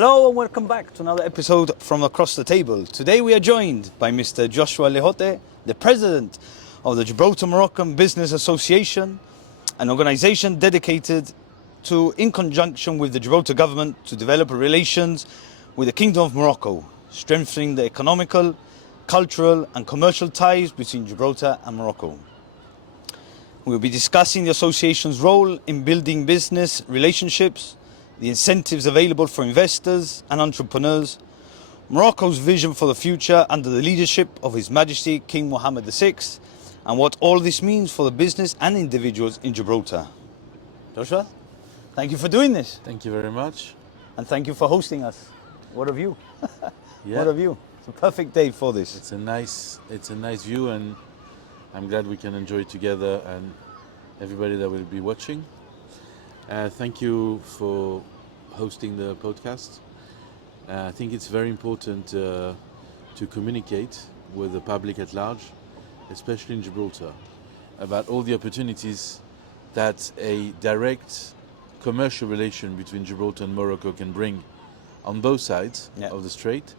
Hello and welcome back to another episode from Across the Table. Today we are joined by Mr. Joshua Lhote, the president of the Gibraltar-Moroccan Business Association, an organization dedicated to, in conjunction with the Gibraltar government, to develop relations with the Kingdom of Morocco, strengthening the economical, cultural and commercial ties between Gibraltar and Morocco. We will be discussing the association's role in building business relationships, the incentives available for investors and entrepreneurs, Morocco's vision for the future under the leadership of His Majesty King Mohammed VI, and what all this means for the business and individuals in Gibraltar. Joshua, thank you for doing this. Thank you very much. And thank you for hosting us. What a view. Yeah. What a view. It's a perfect day for this. It's a nice view, and I'm glad we can enjoy it together and everybody that will be watching. Thank you for hosting the podcast. I think it's very important to communicate with the public at large, especially in Gibraltar, about all the opportunities that a direct commercial relation between Gibraltar and Morocco can bring on both sides of the strait,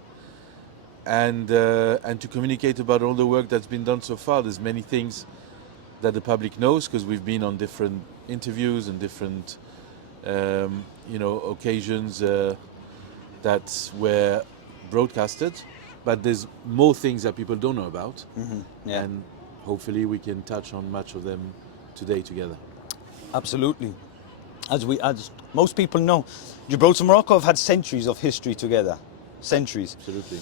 and to communicate about all the work that's been done so far. There's many things that the public knows because we've been on different interviews and different occasions that were broadcasted, but there's more things that people don't know about. And hopefully we can touch on much of them today together. Absolutely. As most people know, Gibraltar and Morocco have had centuries of history together. Centuries. Absolutely.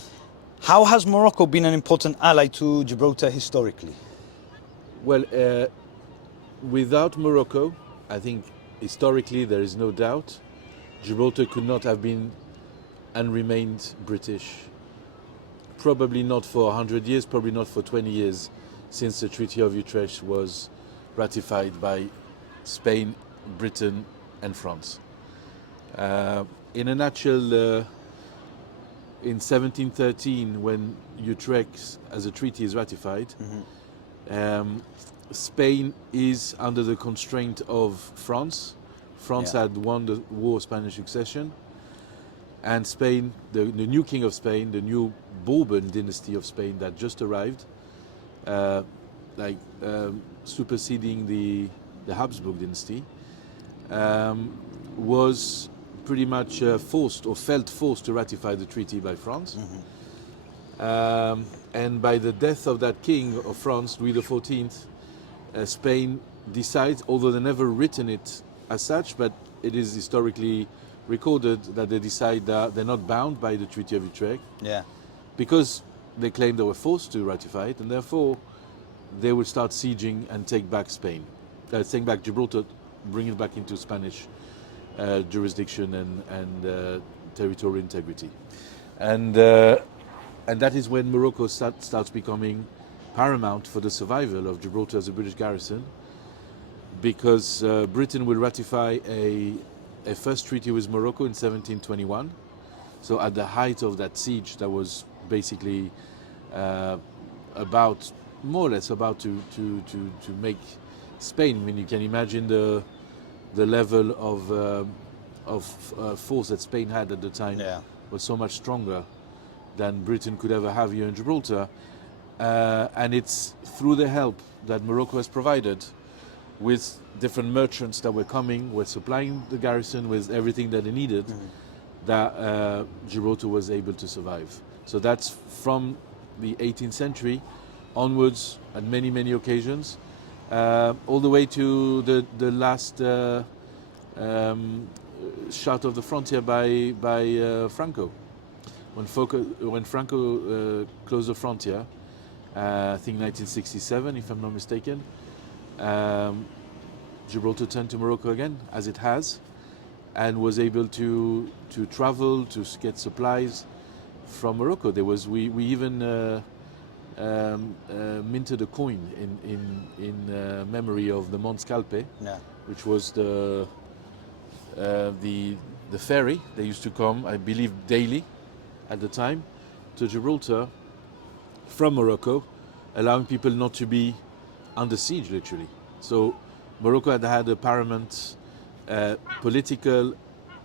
How has Morocco been an important ally to Gibraltar historically? Well, without Morocco, I think historically there is no doubt Gibraltar could not have been and remained British. Probably not for 100 years, probably not for 20 years, since the Treaty of Utrecht was ratified by Spain, Britain and France. In a nutshell, in 1713, when Utrecht as a treaty is ratified, Spain is under the constraint of France. France had won the War of Spanish Succession, and Spain, the new king of Spain, the new Bourbon dynasty of Spain that just arrived, superseding the Habsburg dynasty, was pretty much felt forced to ratify the treaty by France. And by the death of that king of France, Louis XIV, Spain decides, although they never written it as such, but it is historically recorded that they decide that they're not bound by the Treaty of Utrecht, because they claim they were forced to ratify it, and therefore they will start sieging and take back Spain, take back Gibraltar, bring it back into Spanish jurisdiction and territorial integrity, and that is when Morocco starts becoming paramount for the survival of Gibraltar as a British garrison, because Britain will ratify a first treaty with Morocco in 1721. So at the height of that siege, that was basically more or less about to make Spain. I mean, you can imagine the level of force that Spain had at the time was so much stronger than Britain could ever have here in Gibraltar. And it's through the help that Morocco has provided, with different merchants that were coming, were supplying the garrison with everything that they needed, that Gibraltar was able to survive. So that's from the 18th century onwards, at many, many occasions, all the way to the last shut of the frontier by Franco. When Franco closed the frontier, I think 1967, if I'm not mistaken, Gibraltar turned to Morocco again, as it has, and was able to travel, to get supplies from Morocco. We even minted a coin in memory of the Mont Scalpe, which was the ferry. They used to come, I believe, daily at the time to Gibraltar from Morocco, allowing people not to be under siege, literally. So Morocco had a paramount political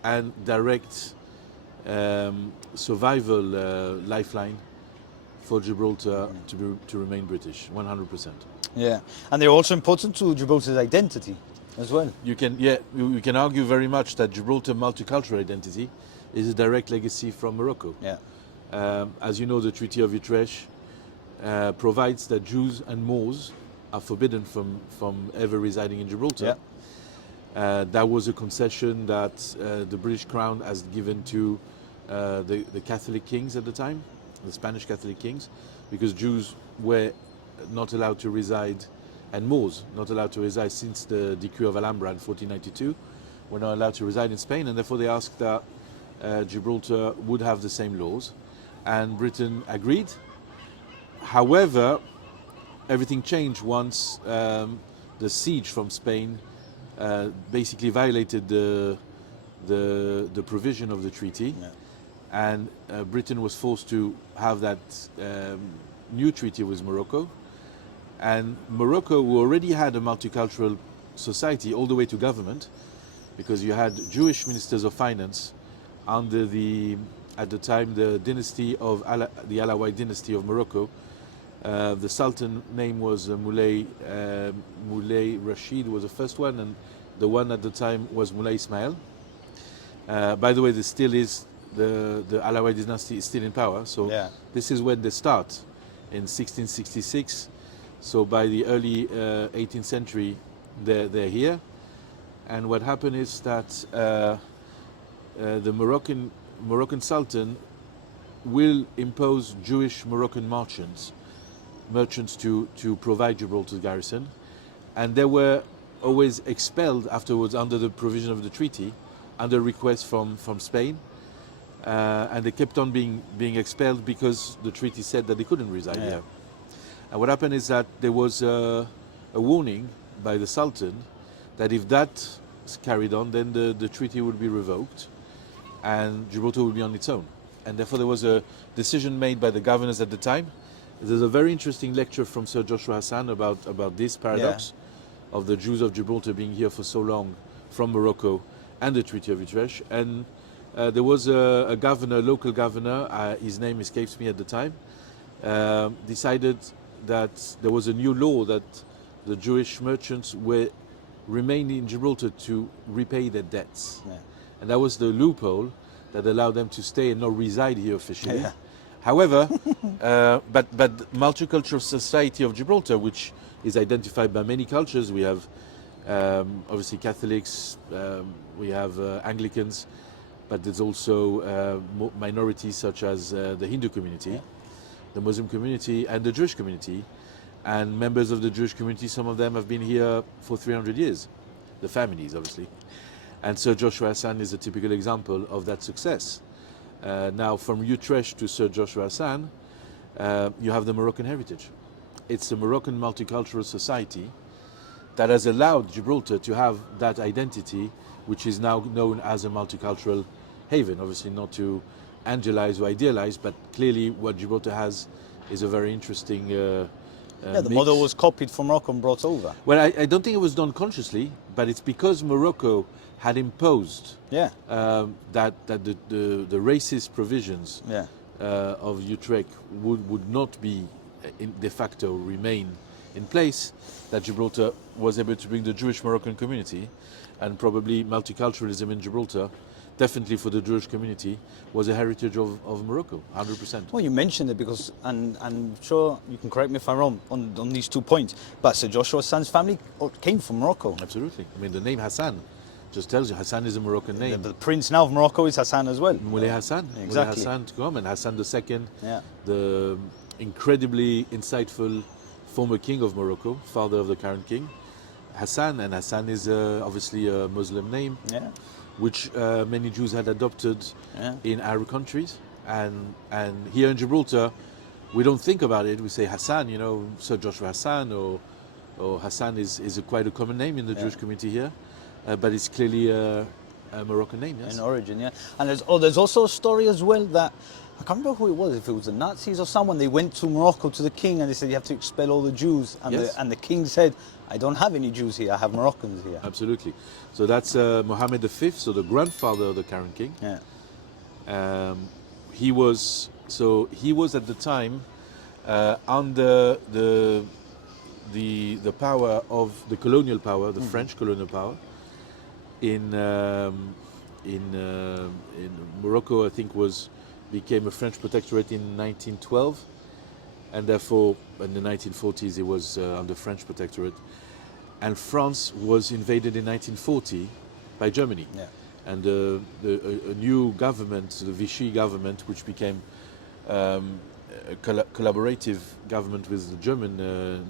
and direct survival lifeline for Gibraltar to remain British, 100%. Yeah, and they're also important to Gibraltar's identity as well. We can argue very much that Gibraltar multicultural identity is a direct legacy from Morocco. Yeah, As you know, the Treaty of Utrecht provides that Jews and Moors are forbidden from ever residing in Gibraltar. yeah, That was a concession that the British Crown has given to the Catholic kings at the time, the Spanish Catholic kings, because Jews were not allowed to reside, and Moors not allowed to reside since the Decree of Alhambra in 1492, were not allowed to reside in Spain, and therefore they asked that Gibraltar would have the same laws, and Britain agreed. However, everything changed once the siege from Spain basically violated the provision of the treaty, yeah. and Britain was forced to have that new treaty with Morocco. And Morocco, who already had a multicultural society all the way to government, because you had Jewish ministers of finance under at the time, the dynasty of the Alawite dynasty of Morocco. The Sultan name was Moulay Rashid was the first one, and the one at the time was Moulay Ismail. By the way, this still is the Alawite dynasty is still in power. So Yeah. this is when they start in 1666. So by the early 18th century, they're here. And what happened is that the Moroccan Sultan will impose Jewish Moroccan merchants to provide Gibraltar's garrison, and they were always expelled afterwards under the provision of the treaty, under request from Spain, and they kept on being expelled because the treaty said that they couldn't reside here. And what happened is that there was a warning by the Sultan that if that carried on, then the treaty would be revoked and Gibraltar would be on its own. And therefore there was a decision made by the governors at the time. There's a very interesting lecture from Sir Joshua Hassan about this paradox of the Jews of Gibraltar being here for so long from Morocco and the Treaty of Utrecht. And there was a governor, local governor, his name escapes me at the time, decided that there was a new law that the Jewish merchants were remaining in Gibraltar to repay their debts. Yeah. And that was the loophole that allowed them to stay and not reside here officially. Yeah. However, but multicultural society of Gibraltar, which is identified by many cultures, we have obviously Catholics, we have Anglicans, but there's also minorities such as the Hindu community, the Muslim community, and the Jewish community. And members of the Jewish community, some of them have been here for 300 years, the families obviously. And Sir Joshua Hassan is a typical example of that success. Now, from Utrecht to Sir Joshua Hassan, you have the Moroccan heritage. It's a Moroccan multicultural society that has allowed Gibraltar to have that identity, which is now known as a multicultural haven. Obviously not to angelize or idealize, but clearly what Gibraltar has is a very interesting The mix. model was copied from Morocco and brought over. Well, I don't think it was done consciously, but it's because Morocco had imposed Yeah. that the racist provisions Yeah. of Utrecht would not be de facto remain in place, that Gibraltar was able to bring the Jewish Moroccan community, and probably multiculturalism in Gibraltar, definitely for the Jewish community, was a heritage of Morocco, 100%. Well, you mentioned it because, and I'm sure you can correct me if I'm wrong on these 2 points, but Sir Joshua Hassan's family came from Morocco. Absolutely. I mean, the name Hassan just tells you Hassan is a Moroccan name. The prince now of Morocco is Hassan as well. Moulay Hassan. Exactly. Moulay Hassan to come, and Hassan II, Yeah. the incredibly insightful former king of Morocco, father of the current king, Hassan. And Hassan is obviously a Muslim name, Yeah. which many Jews had adopted Yeah. in Arab countries. And here in Gibraltar, we don't think about it. We say Hassan, you know, Sir Joshua Hassan, or Hassan is quite a common name in the Jewish community here. But it's clearly a Moroccan name, yes. In origin, yeah. And there's also a story as well that, I can't remember who it was, if it was the Nazis or someone, they went to Morocco to the king and they said you have to expel all the Jews. And, Yes. the king said, I don't have any Jews here, I have Moroccans here. Absolutely. So that's Mohammed V, so the grandfather of the current king. Yeah. He was at the time under the power of the colonial power, the French colonial power in Morocco. I think became a French protectorate in 1912, and therefore in the 1940s it was under French protectorate. And France was invaded in 1940 by Germany. Yeah. And a new government, the Vichy government, which became a collaborative government with the German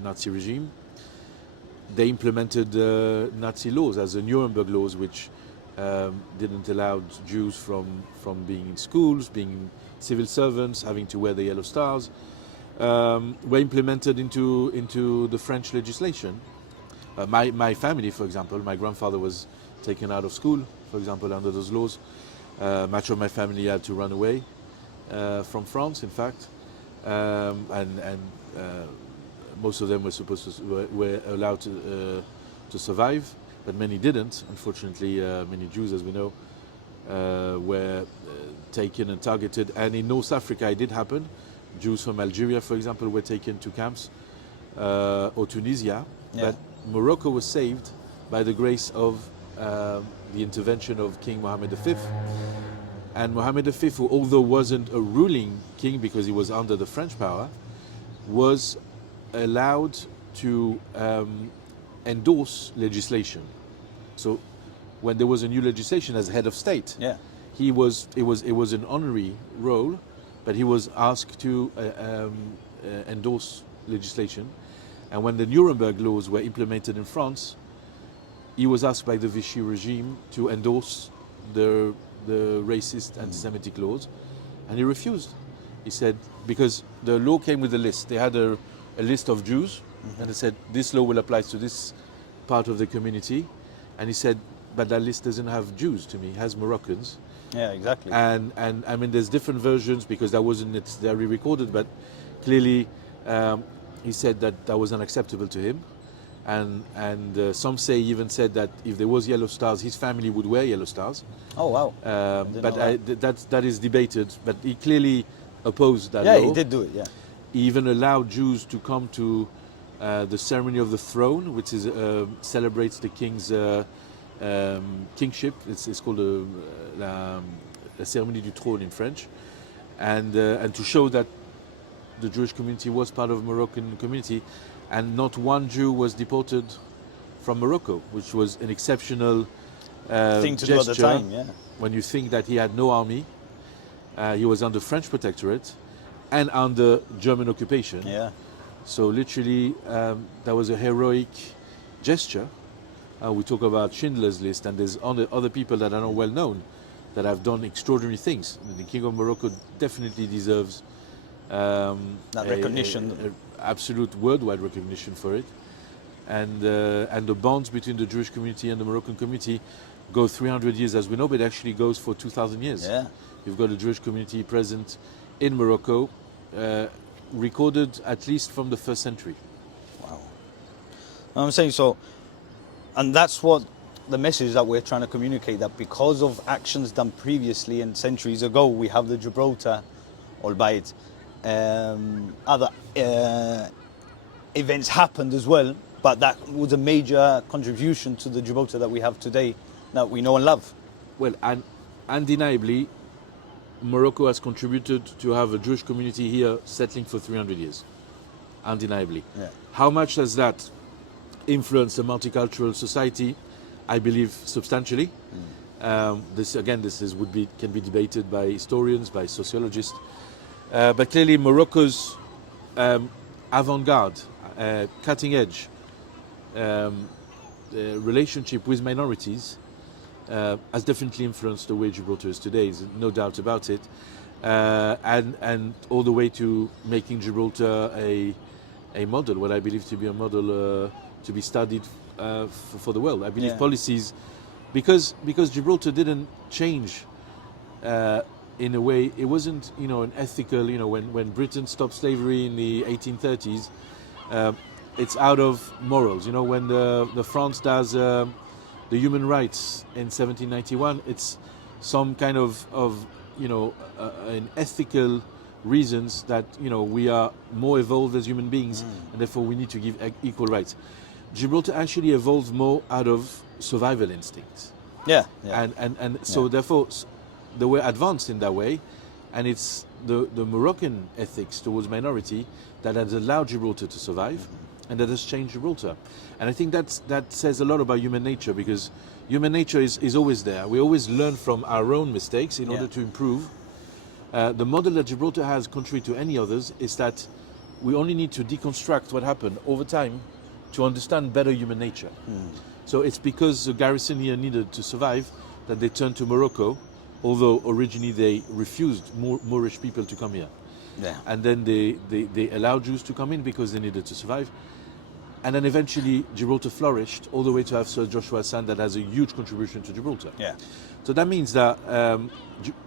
Nazi regime, they implemented Nazi laws as the Nuremberg laws, which didn't allow Jews from being in schools, being civil servants, having to wear the yellow stars, were implemented into the French legislation. My family, for example, my grandfather was taken out of school, for example, under those laws. Much of my family had to run away from France, in fact, and most of them were allowed to survive, but many didn't. Unfortunately, many Jews, as we know, were taken and targeted. And in North Africa, it did happen. Jews from Algeria, for example, were taken to camps, or Tunisia. Yeah. But Morocco was saved by the grace of the intervention of King Mohammed V. And Mohammed V, who although wasn't a ruling king because he was under the French power, was allowed to endorse legislation. So when there was a new legislation as head of state, Yeah. it was an honorary role, but he was asked to endorse legislation. And when the Nuremberg laws were implemented in France, he was asked by the Vichy regime to endorse the racist anti-Semitic laws, and he refused. He said, because the law came with a list. They had a list of Jews, and they said, this law will apply to this part of the community. And he said, but that list doesn't have Jews to me, it has Moroccans. Yeah, exactly. And I mean, there's different versions because that wasn't necessarily recorded, but clearly he said that was unacceptable to him. And some say he even said that if there was yellow stars, his family would wear yellow stars. Oh, wow. But that is debated. But he clearly opposed that Yeah, law. he did do it, yeah. He even allowed Jews to come to the ceremony of the throne, which is celebrates the king's kingship. It's called la cérémonie du trône in French, and to show that the Jewish community was part of the Moroccan community, and not one Jew was deported from Morocco, which was an exceptional Thing to do at the gesture. time, yeah. When you think that he had no army, he was under French protectorate and under German occupation. Yeah. So literally, that was a heroic gesture. We talk about Schindler's List, and there's other people that are not well known that have done extraordinary things. The King of Morocco definitely deserves That recognition. Absolute worldwide recognition for it. And the bonds between the Jewish community and the Moroccan community go 300 years, as we know, but it actually goes for 2,000 years. Yeah. You've got a Jewish community present in Morocco, recorded at least from the 1st century. Wow. I'm saying so, and that's what the message that we're trying to communicate, that because of actions done previously and centuries ago, we have the Gibraltar, albeit other events happened as well, but that was a major contribution to the Gibraltar that we have today, that we know and love. Well, and undeniably, Morocco has contributed to have a Jewish community here settling for 300 years. Undeniably. Yeah. How much has that influenced the multicultural society? I believe substantially. This can be debated by historians, by sociologists. But clearly Morocco's avant-garde, cutting edge relationship with minorities has definitely influenced the way Gibraltar is today, there's no doubt about it. And all the way to making Gibraltar a model, what I believe to be a model to be studied for the world. I believe policies, because Gibraltar didn't change in a way, it wasn't an ethical, when Britain stopped slavery in the 1830s, it's out of morals. When the France does the human rights in 1791, it's some kind of in ethical reasons that we are more evolved as human beings, and therefore we need to give equal rights. Gibraltar actually evolved more out of survival instincts. Yeah. And so therefore they were advanced in that way, and it's the Moroccan ethics towards minority that has allowed Gibraltar to survive, and that has changed Gibraltar. And I think that says a lot about human nature, because human nature is always there. We always learn from our own mistakes in order to improve. The model that Gibraltar has, contrary to any others, is that we only need to deconstruct what happened over time to understand better human nature. So it's because the garrison here needed to survive that they turned to Morocco, although originally they refused Moorish people to come here. Yeah. And then they allowed Jews to come in because they needed to survive. And then eventually Gibraltar flourished all the way to have Sir Joshua Sand, that has a huge contribution to Gibraltar. Yeah. So that means that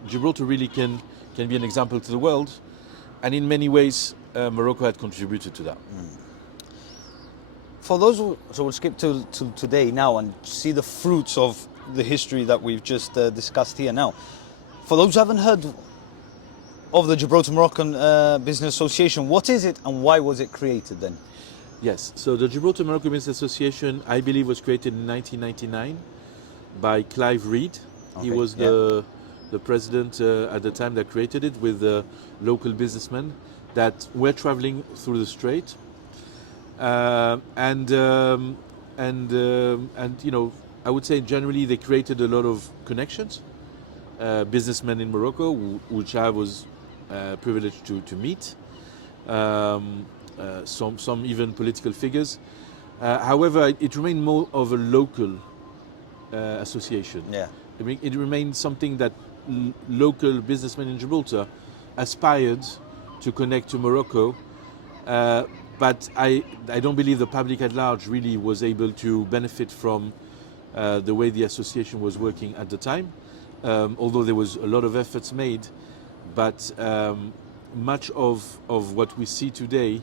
Gibraltar really can be an example to the world, and in many ways Morocco had contributed to that. For those who, so we'll skip to today now and see the fruits of the history that we've just discussed here now. For those who haven't heard of the Gibraltar-Moroccan Business Association, what is it and why was it created then? Yes, so the Gibraltar-Moroccan Business Association, I believe, was created in 1999 by Clive Reed. He was the president at the time that created it, with local businessmen that were traveling through the strait. And I would say generally they created a lot of connections. Businessmen in Morocco, which I was privileged to meet. Some even political figures. However, it remained more of a local association. Yeah. It remained something that local businessmen in Gibraltar aspired to connect to Morocco. But I don't believe the public at large really was able to benefit from the way the association was working at the time, although there was a lot of efforts made. But much of what we see today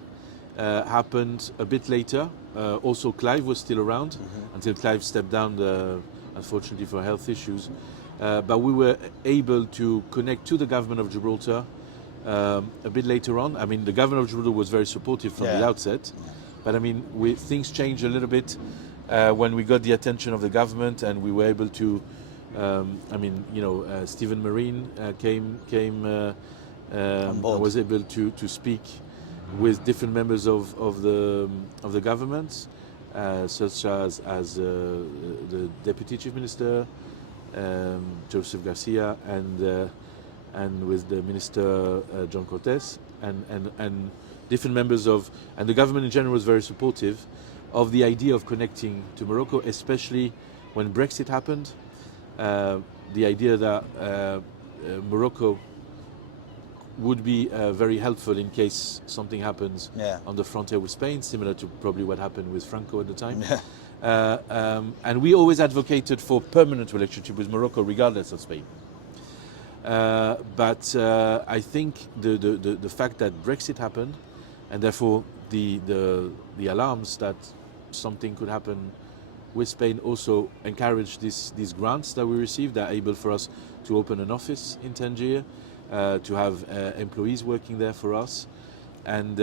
happened a bit later. Also, Clive was still around until Clive stepped down, unfortunately for health issues. But we were able to connect to the government of Gibraltar a bit later on. I mean, the government of Gibraltar was very supportive from the outset. But I mean, things changed a little bit when we got the attention of the government, and we were able to. Stephen Marine came and was able to speak with different members of the government, such as the Deputy Chief Minister, Joseph Garcia, and with the Minister John Cortes, and different members and the government in general was very supportive of the idea of connecting to Morocco, especially when Brexit happened. The idea that Morocco would be very helpful in case something happens on the frontier with Spain, similar to probably what happened with Franco at the time. And we always advocated for permanent relationship with Morocco, regardless of Spain. But I think the fact that Brexit happened, and therefore the alarms that something could happen with Spain, also encouraged these grants that we received that are able for us to open an office in Tangier, to have employees working there for us, and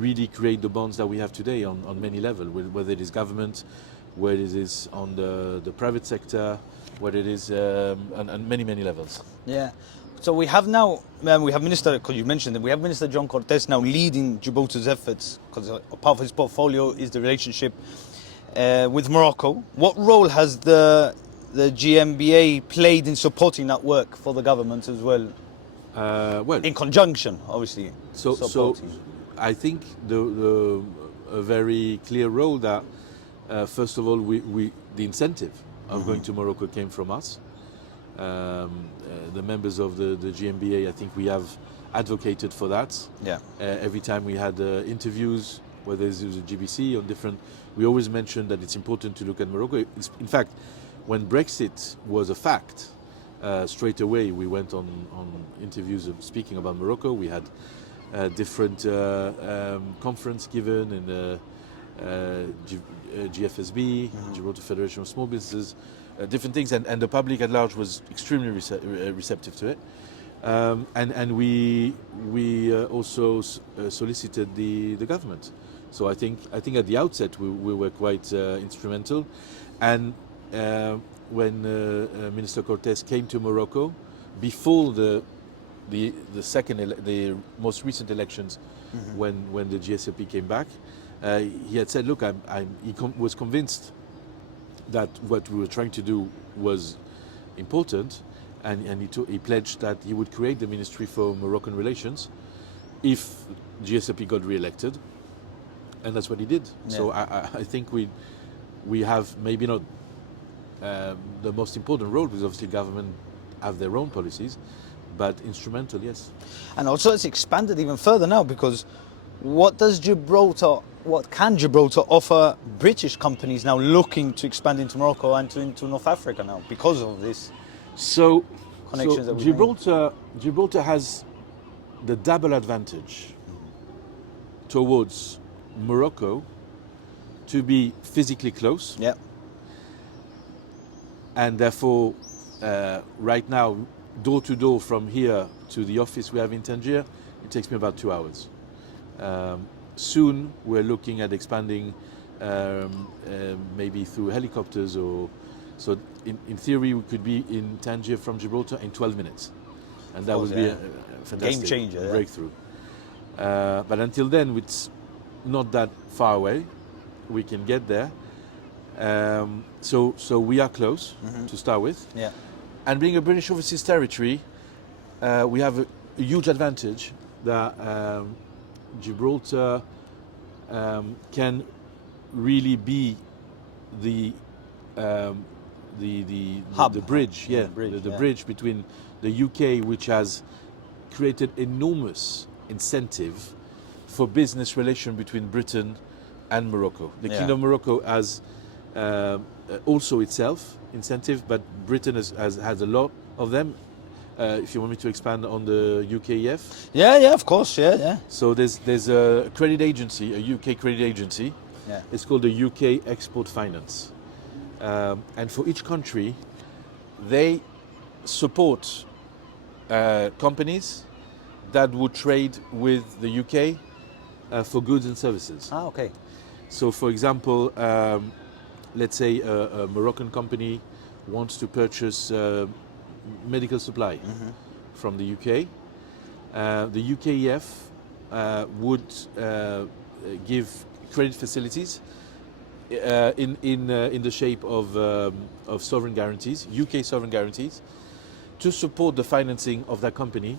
really create the bonds that we have today on many levels, whether it is government, whether it is on the private sector, whether it is on many levels. Yeah. So we have now, we have Minister, because you mentioned it, we have Minister John Cortes now leading Gibraltar's efforts, because a part of his portfolio is the relationship with Morocco. What role has the GMBA played in supporting that work for the government as well? Well, in conjunction, obviously. So I think a very clear role that, first of all, the incentive of going to Morocco came from us. The members of the GMBA, I think we have advocated for that. Yeah. Every time we had interviews, whether it was a GBC or different, we always mentioned that it's important to look at Morocco. In fact, when Brexit was a fact, straight away we went on interviews speaking about Morocco. We had different conference given in GFSB, Gibraltar Federation of Small Businesses, different things, and the public at large was extremely receptive to it. And we also solicited the government. So I think at the outset we were quite instrumental, and when Minister Cortés came to Morocco before the most recent elections, when the GSAP came back, he had said, look, he was convinced that what we were trying to do was important, and he pledged that he would create the Ministry for Moroccan Relations if GSAP got re-elected, and that's what he did. Yeah. So I think we have maybe not the most important role, because obviously government have their own policies, but instrumental, yes. And also it's expanded even further now, because what can Gibraltar offer British companies now looking to expand into Morocco and into North Africa now because of this connections that we Gibraltar has the double advantage towards Morocco to be physically close. Yeah. And therefore, right now, door to door from here to the office we have in Tangier, it takes me about 2 hours. Soon we're looking at expanding maybe through helicopters, or so in theory we could be in Tangier from Gibraltar in 12 minutes, and that would be a fantastic game changer, breakthrough. But until then, it's not that far away. We can get there. So we are close to start with. Yeah. And being a British overseas territory, we have a huge advantage that Gibraltar can really be the hub, the bridge, the bridge between the UK, which has created enormous incentive for business relation between Britain and Morocco. The Kingdom of Morocco has also itself incentive, but Britain has a lot of them. If you want me to expand on the UKEF? Yeah, of course, yeah. So there's a credit agency, a UK credit agency. Yeah. It's called the UK Export Finance. And for each country, they support companies that would trade with the UK for goods and services. Ah, okay. So for example, let's say a Moroccan company wants to purchase medical supply from the UK. The UKEF would give credit facilities in the shape of sovereign guarantees, UK sovereign guarantees, to support the financing of that company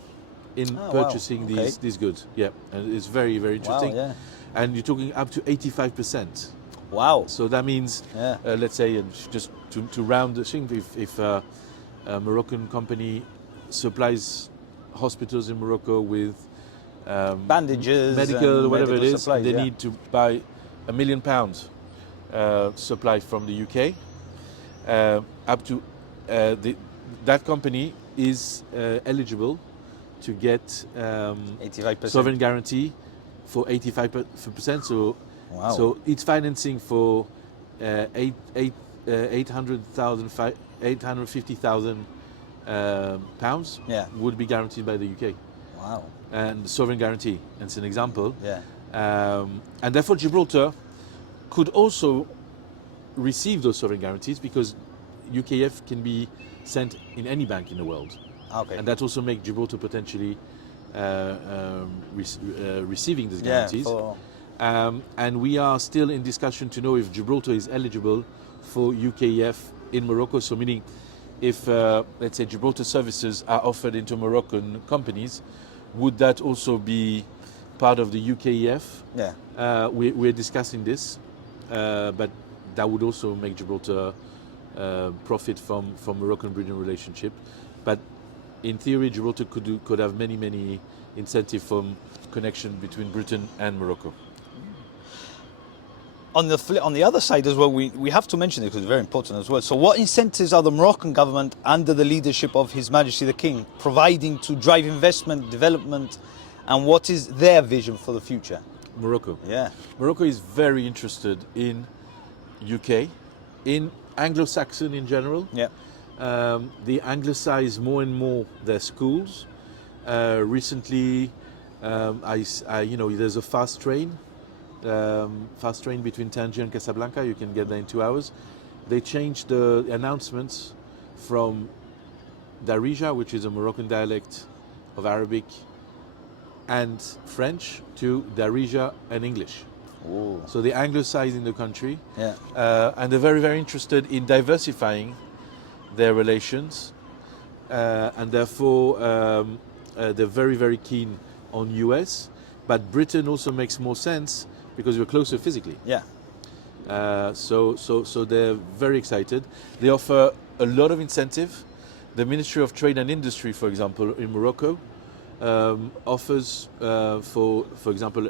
in purchasing these goods. Yeah, and it's very, very interesting. Wow, yeah. And you're talking up to 85%. Wow. So that means, let's say, just to round the thing, if a Moroccan company supplies hospitals in Morocco with bandages, medical, whatever it is, supplies, they need to buy £1 million supply from the UK. Up to that company is eligible to get 85% sovereign guarantee for 85%. So it's financing for 850,000 pounds would be guaranteed by the UK. Wow. And sovereign guarantee, and it's an example. Yeah. And therefore Gibraltar could also receive those sovereign guarantees, because UKEF can be sent in any bank in the world. Okay. And that also makes Gibraltar potentially receiving these guarantees. And we are still in discussion to know if Gibraltar is eligible for UKEF in Morocco. So meaning if, let's say, Gibraltar services are offered into Moroccan companies, would that also be part of the UKEF? Yeah. We're discussing this, but that would also make Gibraltar profit from Moroccan-Britain relationship. But in theory, Gibraltar could have many incentive from connection between Britain and Morocco. On the other side as well, we have to mention it because it's very important as well. So what incentives are the Moroccan government under the leadership of His Majesty the King providing to drive investment, development, and what is their vision for the future? Morocco. Yeah. Morocco is very interested in UK, in Anglo-Saxon in general. Yeah. They anglicize more and more their schools. Recently, there's a fast train between Tangier and Casablanca. You can get there in 2 hours. They changed the announcements from Darija, which is a Moroccan dialect of Arabic and French, to Darija and English. Ooh. So they anglicize in the country. Yeah. And they're very, very interested in diversifying their relations. And therefore, they're very, very keen on US. But Britain also makes more sense because we're closer physically. Yeah. So they're very excited. They offer a lot of incentive. The Ministry of Trade and Industry, for example, in Morocco, offers, for example,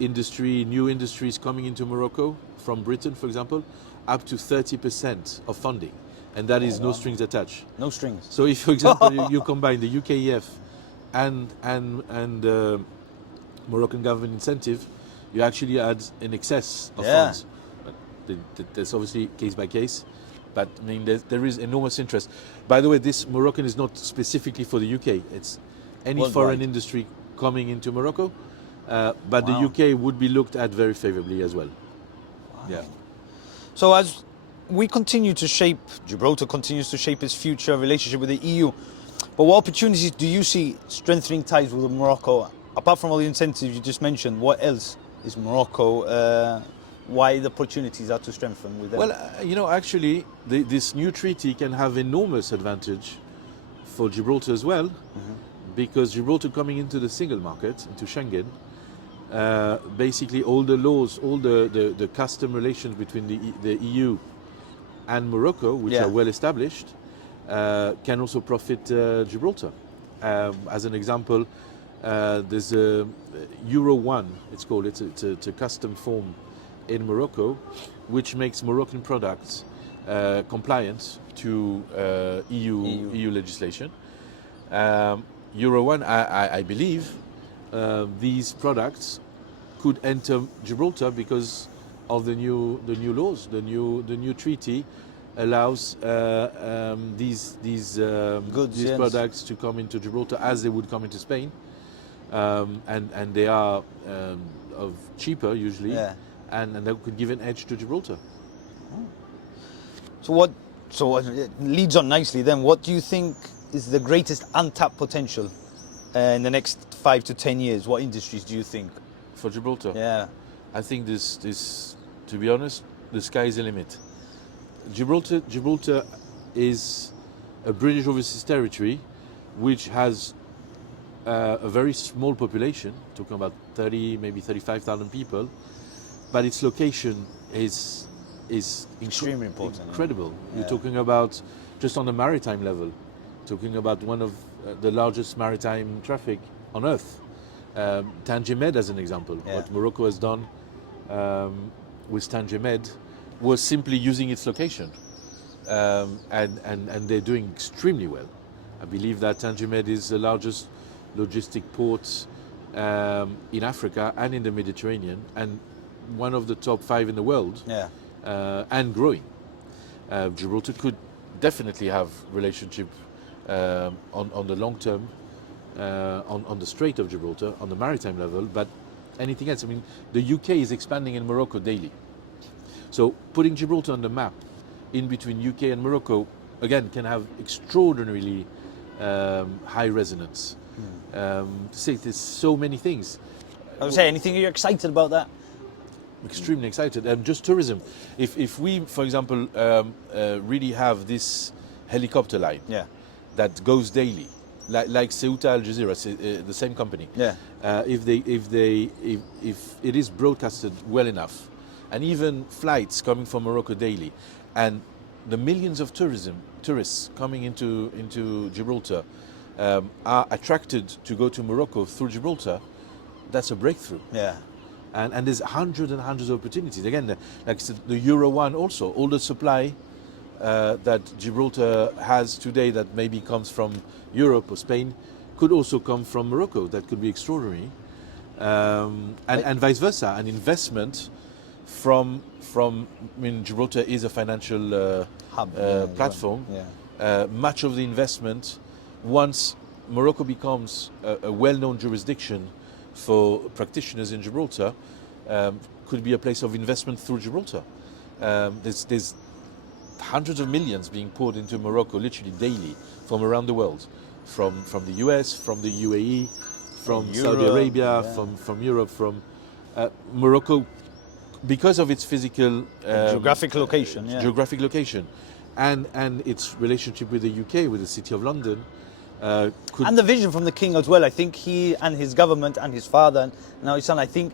new industries coming into Morocco from Britain, for example, up to 30% of funding, and that is no strings attached. No strings. So, if, for example, you combine the UKEF and Moroccan government incentive, you actually add in excess of funds. But there's obviously case by case. But I mean, there is enormous interest. By the way, this Moroccan is not specifically for the UK. It's any Worldwide. foreign industry coming into Morocco. But the UK would be looked at very favorably as well. Wow. Yeah. So as we continue to shape, Gibraltar continues to shape its future relationship with the EU, but what opportunities do you see strengthening ties with Morocco? Apart from all the incentives you just mentioned, what else is Morocco? Why the opportunities are to strengthen with them? Well, actually, this new treaty can have enormous advantage for Gibraltar as well, because Gibraltar coming into the single market, into Schengen, basically all the laws, all the custom relations between the EU and Morocco, which are well established, can also profit Gibraltar. As an example, there's a Euro 1, it's called, it's a custom form in Morocco, which makes Moroccan products compliant to EU legislation. Euro 1, I believe, these products could enter Gibraltar because of the new laws. The new treaty allows these products to come into Gibraltar as they would come into Spain, and they are of cheaper usually. And that could give an edge to Gibraltar. So it leads on nicely then. What do you think is the greatest untapped potential in the next 5 to 10 years? What industries do you think? For Gibraltar? Yeah. I think this, to be honest, the sky is the limit. Gibraltar is a British overseas territory which has a very small population, talking about 30, maybe 35,000 people, but its location is extremely important. Incredible. Yeah. You're talking about, just on the maritime level, talking about one of the largest maritime traffic on earth. Tangier Med as an example. What Morocco has done with Tangier Med was simply using its location. And they're doing extremely well. I believe that Tangier Med is the largest logistic port in Africa and in the Mediterranean, and one of the top 5 in the world, and growing. Gibraltar could definitely have relationship on the long term, on the Strait of Gibraltar, on the maritime level, but anything else. I mean, the UK is expanding in Morocco daily. So putting Gibraltar on the map in between UK and Morocco, again, can have extraordinarily high resonance. There's so many things. I would say, anything you're excited about that? Extremely excited. Just tourism. If we, for example, really have this helicopter line that goes daily, like Ceuta Al Jazeera, the same company. If it is broadcasted well enough, and even flights coming from Morocco daily, and the millions of tourists coming into Gibraltar are attracted to go to Morocco through Gibraltar, that's a breakthrough. And there's hundreds and hundreds of opportunities. Again, like the Euro 1 also, all the supply that Gibraltar has today that maybe comes from Europe or Spain could also come from Morocco. That could be extraordinary. And vice versa, an investment I mean, Gibraltar is a financial Hub, platform. Yeah. Much of the investment, once Morocco becomes a well-known jurisdiction for practitioners in Gibraltar, could be a place of investment through Gibraltar. There's hundreds of millions being poured into Morocco literally daily from around the world, from the US, from the UAE, from Saudi Europe, Arabia, yeah. from Europe, from Morocco, because of its physical Geographic location, yeah. geographic location, and its relationship with the UK, with the City of London. Could And the vision from the king as well. I think he and his government and his father and now his son, I think,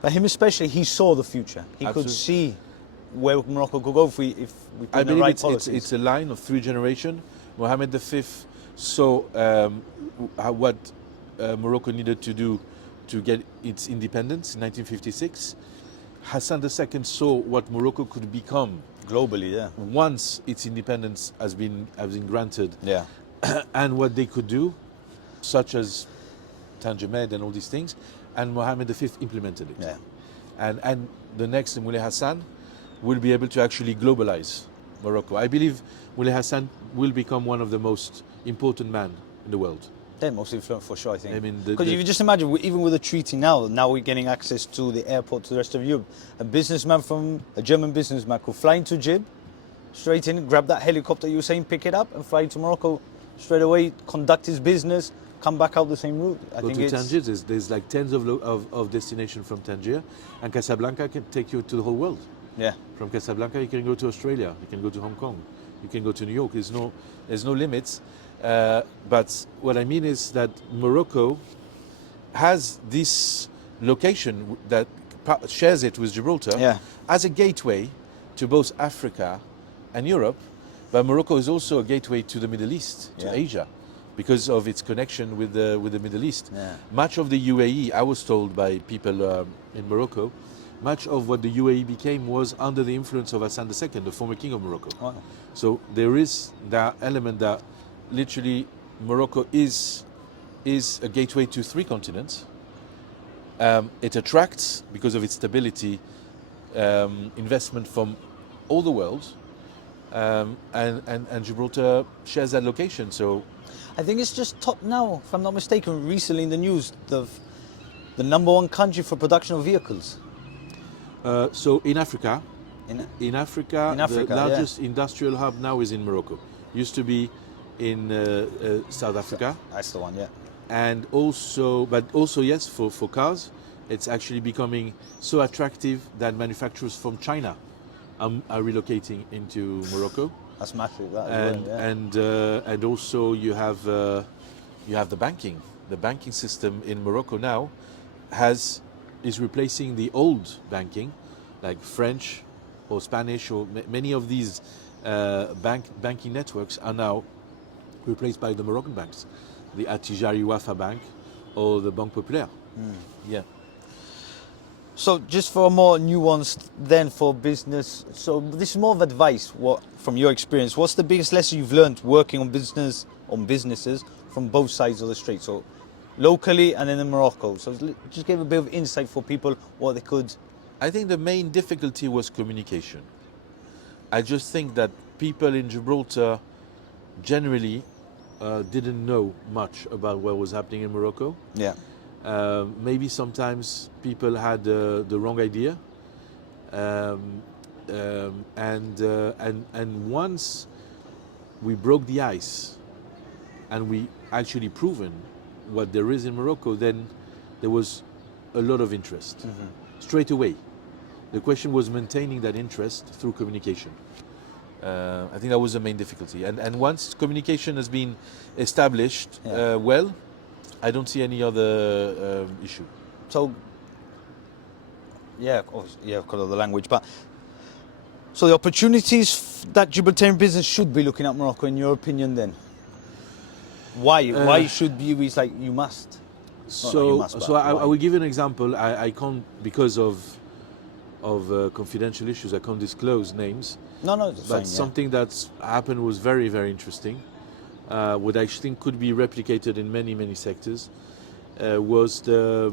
for him especially, he saw the future. He could Absolutely. see where Morocco could go if we put I in the believe right it's policies. a line of 3 generations. Mohammed V saw what Morocco needed to do to get its independence in 1956. Hassan II saw what Morocco could become Globally, yeah. once its independence has been granted, Yeah. and what they could do, such as Tangimed and all these things, and Mohammed V implemented it. Yeah. And the next Moulay Hassan will be able to actually globalize Morocco. I believe Moulay Hassan will become one of the most important men in the world. They're most influential for sure, I think. I mean, Because if you just imagine, even with the treaty now we're getting access to the airport to the rest of Europe. A German businessman could fly into Gib, straight in, grab that helicopter you were saying, pick it up and fly to Morocco straight away, conduct his business, come back out the same route. I Go think to it's... Tangier, there's like tens of destinations from Tangier, and Casablanca can take you to the whole world. Yeah. From Casablanca, you can go to Australia, you can go to Hong Kong, you can go to New York. There's no limits. But what I mean is that Morocco has this location that shares it with Gibraltar, Yeah. as a gateway to both Africa and Europe. But Morocco is also a gateway to the Middle East, to Yeah. Asia, because of its connection with the Middle East. Yeah. Much of the UAE, I was told by people in Morocco, much of what the UAE became was under the influence of Hassan II, the former king of Morocco. Wow. So there is that element that literally Morocco is a gateway to 3 continents. It attracts, because of its stability, investment from all the world, and Gibraltar shares that location. So I think it's just top now, if I'm not mistaken, recently in the news, the #1 country for production of vehicles. so in Africa, In Africa, Africa, the largest industrial hub now is in Morocco. Used to be in South Africa, That's the one, yeah. and also yes, for cars, it's actually becoming so attractive that manufacturers from China are relocating into Morocco. That's massive, that as And well, yeah. and also you have the banking. The banking system in Morocco now is replacing the old banking, like French or Spanish, or many of these banking networks are now replaced by the Moroccan banks, the Attijari Wafa Bank or the Banque Populaire. Yeah. So just for more nuanced then for business, so this is more of advice, from your experience, what's the biggest lesson you've learned working on businesses from both sides of the strait? So locally and then in Morocco. So just give a bit of insight for people what they could... I think the main difficulty was communication. I just think that people in Gibraltar generally didn't know much about what was happening in Morocco. Yeah. Maybe sometimes people had the wrong idea, and once we broke the ice and we actually proven what there is in Morocco, then there was a lot of interest straight away. The question was maintaining that interest through communication. I think that was the main difficulty. And once communication has been established well, I don't see any other issue. So, because of the language, but so the opportunities that Gibraltarian business should be looking at Morocco, in your opinion, then? Why should you be like you must? I will give you an example. I can't, because of confidential issues, I can't disclose names. No, But fine, something that's happened was very, very interesting. What I think could be replicated in many, many sectors was the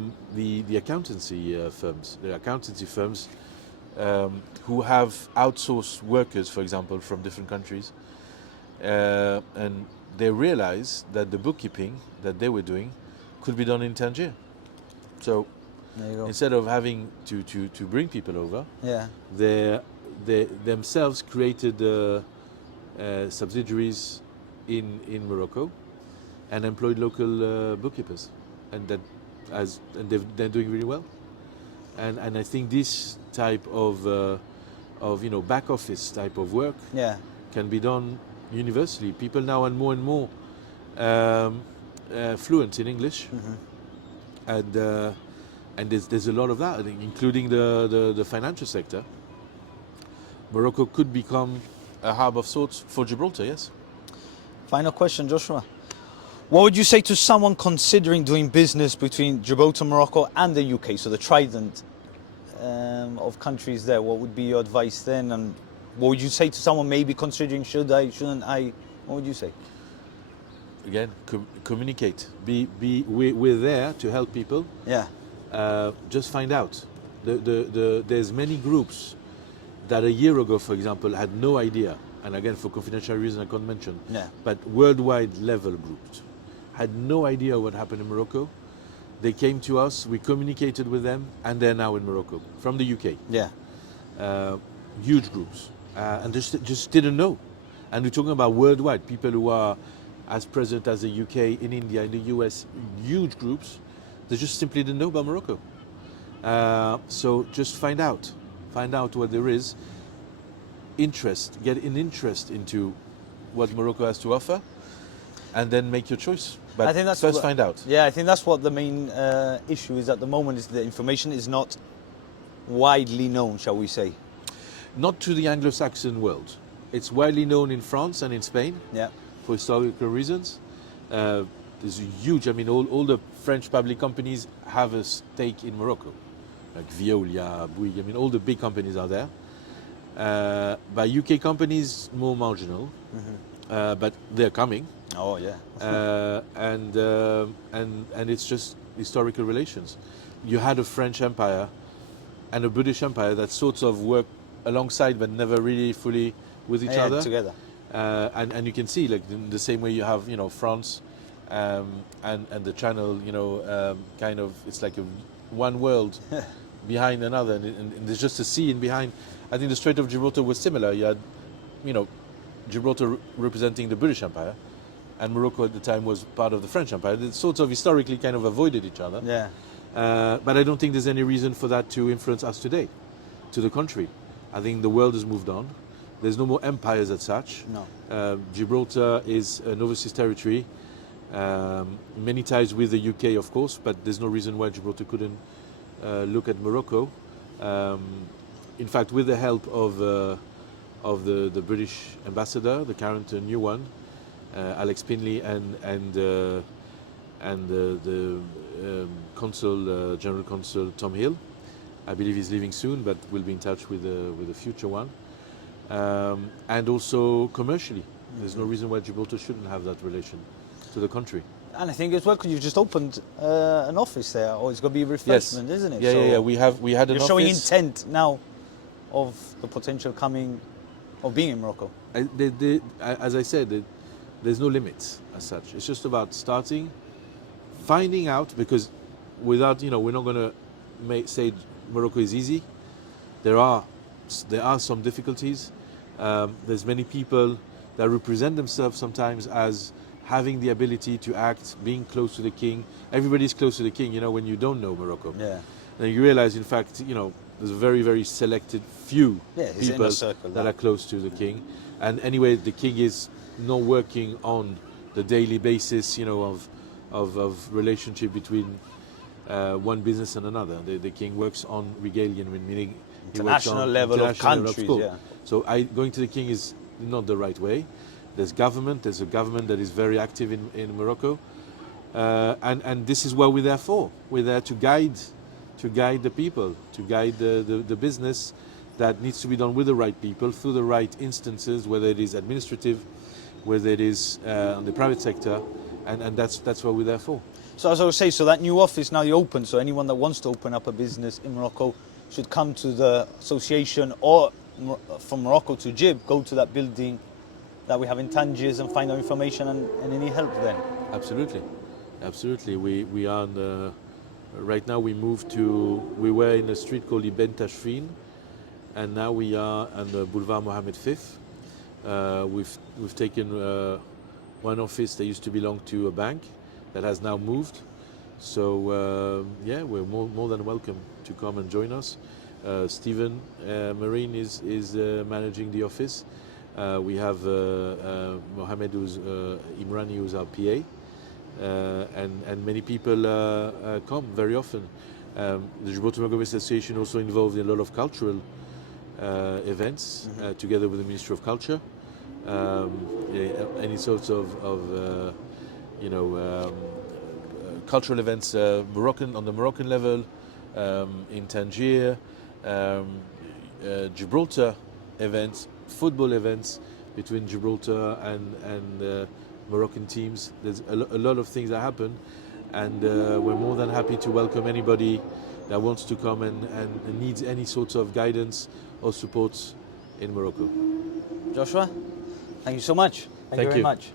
accountancy firms. The accountancy firms who have outsourced workers, for example, from different countries, and they realized that the bookkeeping that they were doing could be done in Tangier. So There you go. instead of having to bring people over, Yeah. they themselves created subsidiaries in Morocco and employed local bookkeepers, and they're doing really well. And I think this type of back office type of work Yeah. can be done universally. People now are more and more fluent in English, and there's a lot of that, I think, including the financial sector. Morocco could become a hub of sorts for Gibraltar. Yes. Final question, Joshua. What would you say to someone considering doing business between Gibraltar, Morocco and the UK, so the trident of countries there? What would be your advice then? And what would you say to someone maybe considering, should I, shouldn't I? What would you say? Again, communicate. We're there to help people. Yeah. Just find out. There's many groups that a year ago, for example, had no idea, and again, for confidential reasons I can't mention, but worldwide level groups had no idea what happened in Morocco. They came to us, we communicated with them, and they're now in Morocco, from the UK. Yeah. Huge groups, and just didn't know. And we're talking about worldwide, people who are as present as the UK, in India, in the US, huge groups. They just simply didn't know about Morocco. So just find out what there is. Get an interest into what Morocco has to offer, and then make your choice. But I think that's first find out. Yeah, I think that's what the main issue is at the moment, is the information is not widely known, shall we say. Not to the Anglo-Saxon world. It's widely known in France and in Spain, Yeah. for historical reasons. There's a huge, all the French public companies have a stake in Morocco, like Veolia, Bouygues, all the big companies are there. By UK companies, more marginal, but they're coming. Oh yeah. And it's just historical relations. You had a French Empire and a British Empire that sort of work alongside, but never really fully with each other. Together. And you can see, like, in the same way you have, France and the Channel, kind of, it's like one world behind another, and there's just a sea in behind. I think the Strait of Gibraltar was similar. You had, Gibraltar representing the British Empire, and Morocco at the time was part of the French Empire. They sort of historically kind of avoided each other. Yeah. But I don't think there's any reason for that to influence us today. To the contrary, I think the world has moved on. There's no more empires as such. No. Gibraltar is an overseas territory, many ties with the UK, of course, but there's no reason why Gibraltar couldn't look at Morocco. In fact, with the help of the British ambassador, the current new one, Alex Pinley, and the General Consul Tom Hill. I believe he's leaving soon, but we'll be in touch with the future one. And also commercially, there's no reason why Gibraltar shouldn't have that relation to the country. And I think as well, because you've just opened an office there, or it's going to be a refreshment, isn't it? Yeah. We had an You're office. showing intent now of the potential of being in Morocco. As I said, there's no limits as such. It's just about starting, finding out, because without, we're not going to say Morocco is easy. There are some difficulties. There's many people that represent themselves sometimes as having the ability to act, being close to the king. Everybody's close to the king, when you don't know Morocco. Yeah. And you realize, in fact, there's a very, very selected few people that are close to the king. And anyway, the king is not working on the daily basis, of relationship between one business and another. The king works on regalian, meaning international level of countries. Yeah. So going to the king is not the right way. There's a government that is very active in Morocco, and this is what we're there for. We're there to guide the people, to guide the business that needs to be done with the right people, through the right instances, whether it is administrative, whether it is on the private sector, and that's what we're there for. So as I was saying, so that new office now you open, so anyone that wants to open up a business in Morocco should come to the association or from Morocco to Gib, go to that building that we have in Tangiers and find out information and any help then? Absolutely, absolutely. We are on the, right now we moved to, we were in a street called Ibn Tashfin, and now we are on the Boulevard Mohammed V. We've taken one office that used to belong to a bank that has now moved. So yeah, we're more than welcome to come and join us. Stephen Marine is managing the office. We have Mohammed Imrani, who's our PA, and many people come very often. The Gibraltar-Moroccan Business Association also involved in a lot of cultural events, together with the Ministry of Culture. Any sorts of cultural events, Moroccan on the Moroccan level, in Tangier, Gibraltar events, football events between Gibraltar and Moroccan teams. There's a lot of things that happen, and we're more than happy to welcome anybody that wants to come and needs any sorts of guidance or support in Morocco. Joshua, thank you so much. Thank you very much.